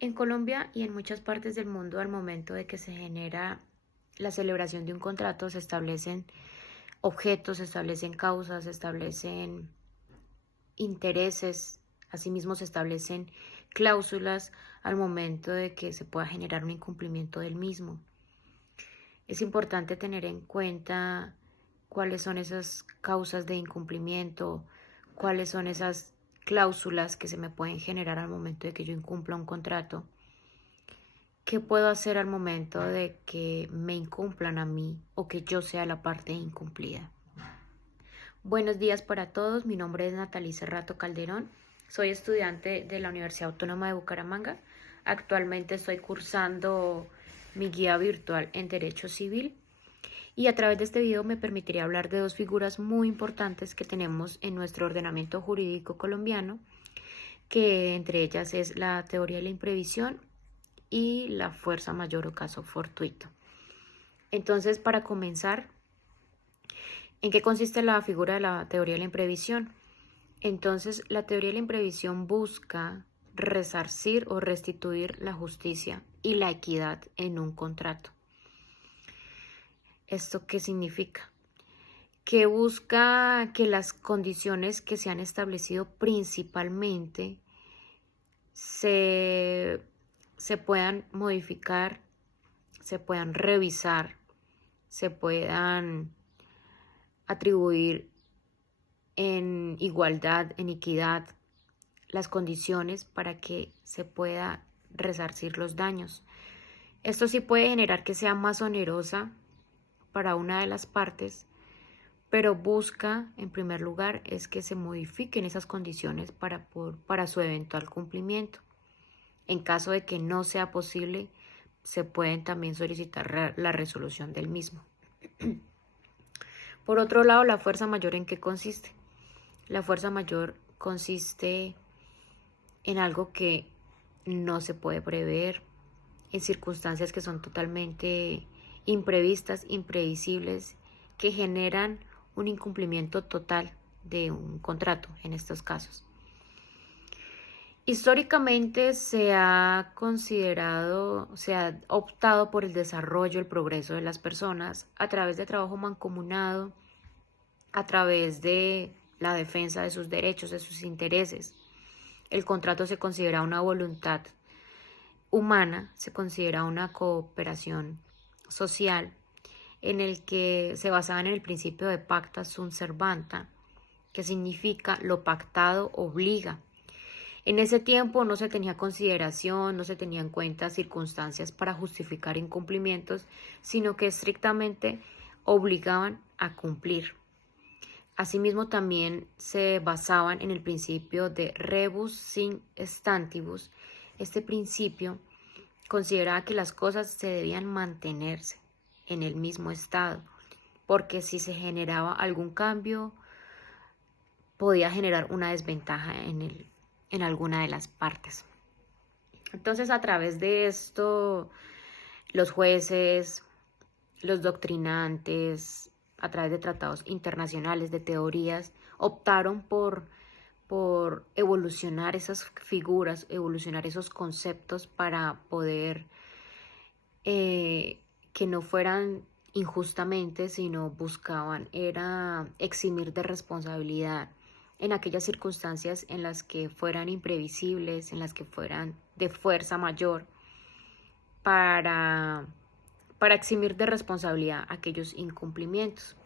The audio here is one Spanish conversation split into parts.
En Colombia y en muchas partes del mundo, al momento de que se genera la celebración de un contrato, se establecen objetos, se establecen causas, se establecen intereses, asimismo se establecen cláusulas al momento de que se pueda generar un incumplimiento del mismo. Es importante tener en cuenta cuáles son esas causas de incumplimiento, cuáles son esas cláusulas que se me pueden generar al momento de que yo incumpla un contrato. ¿Qué puedo hacer al momento de que me incumplan a mí o que yo sea la parte incumplida? Buenos días para todos, mi nombre es Natalie Cerrato Calderón, soy estudiante de la Universidad Autónoma de Bucaramanga. Actualmente estoy cursando mi guía virtual en Derecho Civil y a través de este video me permitiría hablar de dos figuras muy importantes que tenemos en nuestro ordenamiento jurídico colombiano, que entre ellas es la teoría de la imprevisión y la fuerza mayor o caso fortuito. Entonces, para comenzar, ¿en qué consiste la figura de la teoría de la imprevisión? Entonces, la teoría de la imprevisión busca resarcir o restituir la justicia y la equidad en un contrato. ¿Esto qué significa? Que busca que las condiciones que se han establecido principalmente se puedan modificar, se puedan revisar, se puedan atribuir en igualdad, en equidad, las condiciones para que se pueda resarcir los daños. Esto sí puede generar que sea más onerosa para una de las partes, pero busca, en primer lugar, es que se modifiquen esas condiciones para su eventual cumplimiento. En caso de que no sea posible, se pueden también solicitar la resolución del mismo. Por otro lado, la fuerza mayor, ¿en qué consiste? La fuerza mayor consiste en algo que no se puede prever, en circunstancias que son totalmente imprevistas, impredecibles, que generan un incumplimiento total de un contrato en estos casos. Históricamente se ha considerado, se ha optado por el desarrollo, el progreso de las personas a través de trabajo mancomunado, a través de la defensa de sus derechos, de sus intereses. El contrato se considera una voluntad humana, se considera una cooperación social en el que se basaba en el principio de pacta sunt servanda, que significa lo pactado obliga. En ese tiempo no se tenía consideración, no se tenía en cuenta circunstancias para justificar incumplimientos, sino que estrictamente obligaban a cumplir. Asimismo, también se basaban en el principio de rebus sin stantibus. Este principio consideraba que las cosas se debían mantenerse en el mismo estado, porque si se generaba algún cambio, podía generar una desventaja en alguna de las partes. Entonces, a través de esto, los jueces, los doctrinantes, a través de tratados internacionales, de teorías, optaron por evolucionar esas figuras, evolucionar esos conceptos para poder que no fueran injustamente, sino buscaban era eximir de responsabilidad en aquellas circunstancias en las que fueran imprevisibles, en las que fueran de fuerza mayor, para eximir de responsabilidad aquellos incumplimientos.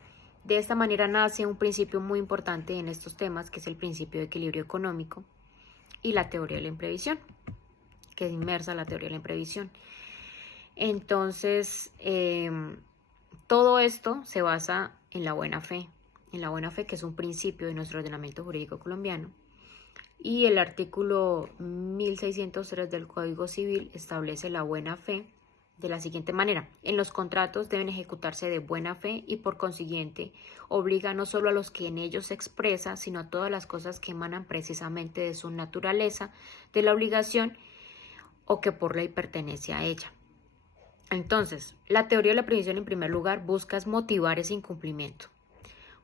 De esta manera nace un principio muy importante en estos temas, que es el principio de equilibrio económico y la teoría de la imprevisión, que es inmersa en la teoría de la imprevisión. Entonces, todo esto se basa en la buena fe, que es un principio de nuestro ordenamiento jurídico colombiano. Y el artículo 1603 del Código Civil establece la buena fe de la siguiente manera: en los contratos deben ejecutarse de buena fe y por consiguiente obliga no solo a los que en ellos se expresa, sino a todas las cosas que emanan precisamente de su naturaleza, de la obligación o que por ley pertenece a ella. Entonces, la teoría de la previsión en primer lugar busca motivar ese incumplimiento.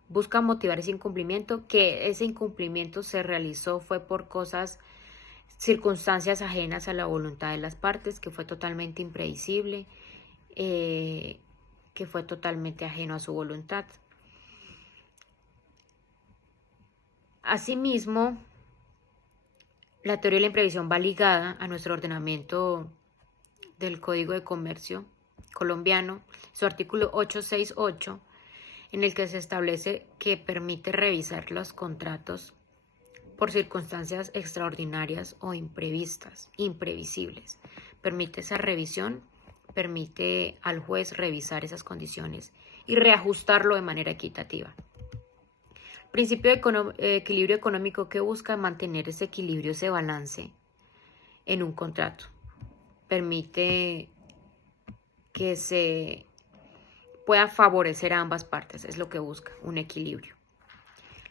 Busca motivar ese incumplimiento, que ese incumplimiento se realizó fue por cosas circunstancias ajenas a la voluntad de las partes, que fue totalmente impredecible, que fue totalmente ajeno a su voluntad. Asimismo, la teoría de la imprevisión va ligada a nuestro ordenamiento del Código de Comercio colombiano, su artículo 868, en el que se establece que permite revisar los contratos por circunstancias extraordinarias o imprevistas, imprevisibles. Permite esa revisión, permite al juez revisar esas condiciones y reajustarlo de manera equitativa. Principio de equilibrio económico que busca mantener ese equilibrio, ese balance en un contrato. Permite que se pueda favorecer a ambas partes, es lo que busca, un equilibrio.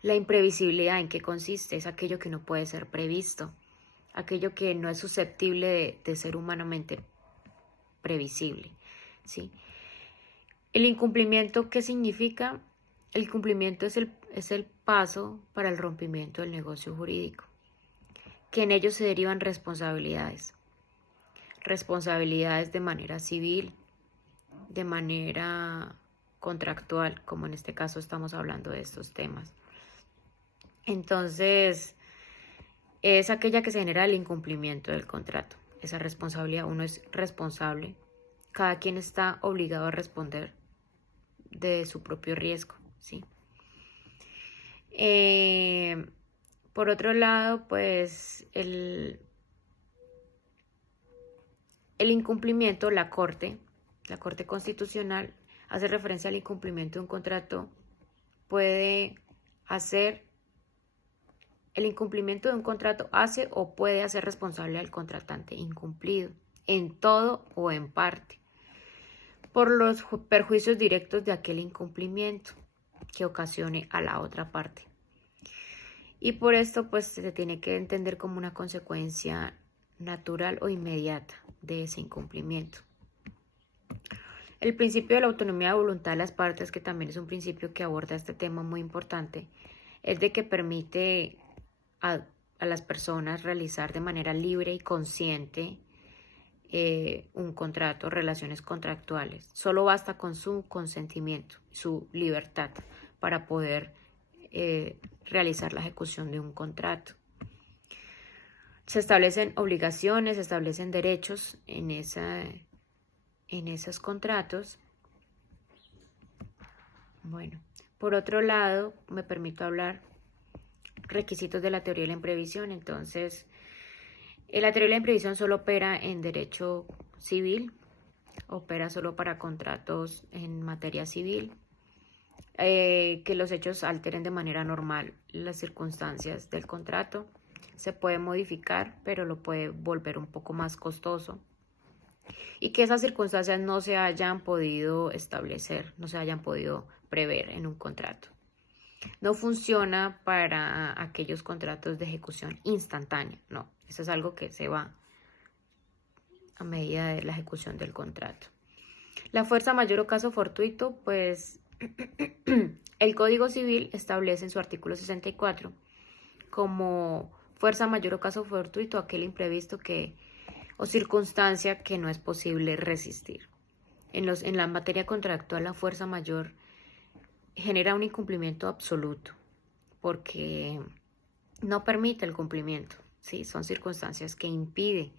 La imprevisibilidad, ¿en qué consiste? Es aquello que no puede ser previsto, aquello que no es susceptible de ser humanamente previsible, ¿sí? El incumplimiento, ¿qué significa? El cumplimiento es el paso para el rompimiento del negocio jurídico, que en ello se derivan responsabilidades de manera civil, de manera contractual, como en este caso estamos hablando de estos temas. Entonces, es aquella que se genera el incumplimiento del contrato, esa responsabilidad. Uno es responsable, cada quien está obligado a responder de su propio riesgo, ¿sí? Por otro lado, pues el incumplimiento, la Corte Constitucional hace referencia al incumplimiento de un contrato, puede hacer, el incumplimiento de un contrato hace o puede hacer responsable al contratante incumplido, en todo o en parte, por los perjuicios directos de aquel incumplimiento que ocasione a la otra parte. Y por esto, pues, se tiene que entender como una consecuencia natural o inmediata de ese incumplimiento. El principio de la autonomía de voluntad de las partes, que también es un principio que aborda este tema muy importante, es de que permite a las personas realizar de manera libre y consciente un contrato, relaciones contractuales. Solo basta con su consentimiento, su libertad para poder realizar la ejecución de un contrato. Se establecen obligaciones, se establecen derechos en esos contratos. Bueno, por otro lado, me permito hablar requisitos de la teoría de la imprevisión. Entonces, la teoría de la imprevisión solo opera en derecho civil, opera solo para contratos en materia civil, que los hechos alteren de manera normal las circunstancias del contrato. Se puede modificar, pero lo puede volver un poco más costoso. Y que esas circunstancias no se hayan podido establecer, no se hayan podido prever en un contrato. No funciona para aquellos contratos de ejecución instantánea, no. Eso es algo que se va a medida de la ejecución del contrato. La fuerza mayor o caso fortuito, pues el Código Civil establece en su artículo 64 como fuerza mayor o caso fortuito aquel imprevisto o circunstancia que no es posible resistir. En la materia contractual, la fuerza mayor genera un incumplimiento absoluto porque no permite el cumplimiento, ¿sí? Son circunstancias que impiden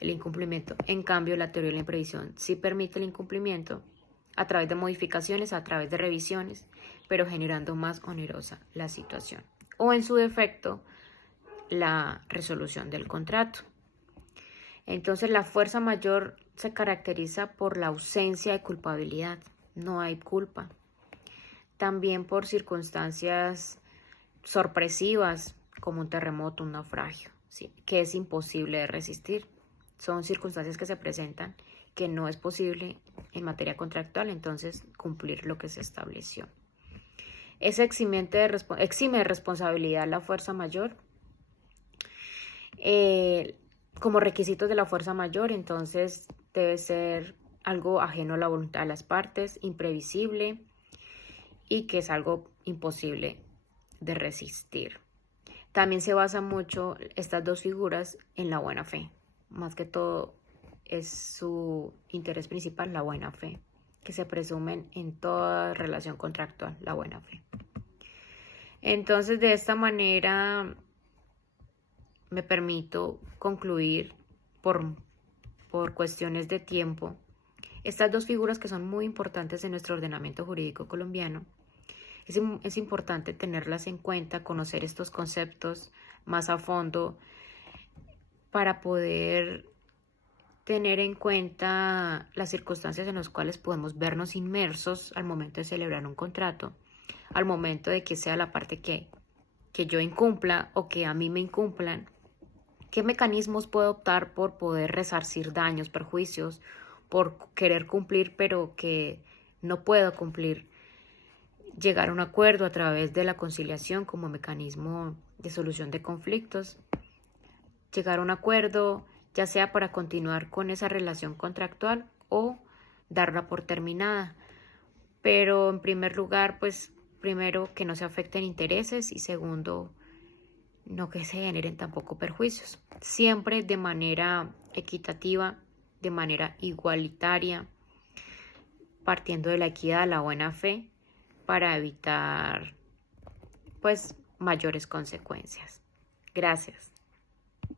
el incumplimiento. En cambio, la teoría de la imprevisión sí permite el incumplimiento a través de modificaciones, a través de revisiones, pero generando más onerosa la situación. O en su defecto, la resolución del contrato. Entonces, la fuerza mayor se caracteriza por la ausencia de culpabilidad. No hay culpa. También por circunstancias sorpresivas, como un terremoto, un naufragio, ¿sí? Que es imposible de resistir. Son circunstancias que se presentan que no es posible en materia contractual, entonces cumplir lo que se estableció. Exime de responsabilidad la fuerza mayor. Como requisitos de la fuerza mayor, entonces debe ser algo ajeno a la voluntad de las partes, imprevisible y que es algo imposible de resistir. También se basa mucho estas dos figuras en la buena fe. Más que todo es su interés principal la buena fe, que se presumen en toda relación contractual, la buena fe. Entonces, de esta manera me permito concluir por cuestiones de tiempo estas dos figuras que son muy importantes en nuestro ordenamiento jurídico colombiano. Es importante tenerlas en cuenta, conocer estos conceptos más a fondo para poder tener en cuenta las circunstancias en las cuales podemos vernos inmersos al momento de celebrar un contrato, al momento de que sea la parte que yo incumpla o que a mí me incumplan. ¿Qué mecanismos puedo optar por poder resarcir daños, perjuicios, por querer cumplir pero que no puedo cumplir? Llegar a un acuerdo a través de la conciliación como mecanismo de solución de conflictos. Llegar a un acuerdo ya sea para continuar con esa relación contractual o darla por terminada. Pero en primer lugar, pues primero que no se afecten intereses y segundo, no que se generen tampoco perjuicios. Siempre de manera equitativa, de manera igualitaria, partiendo de la equidad, la buena fe, para evitar pues mayores consecuencias. Gracias.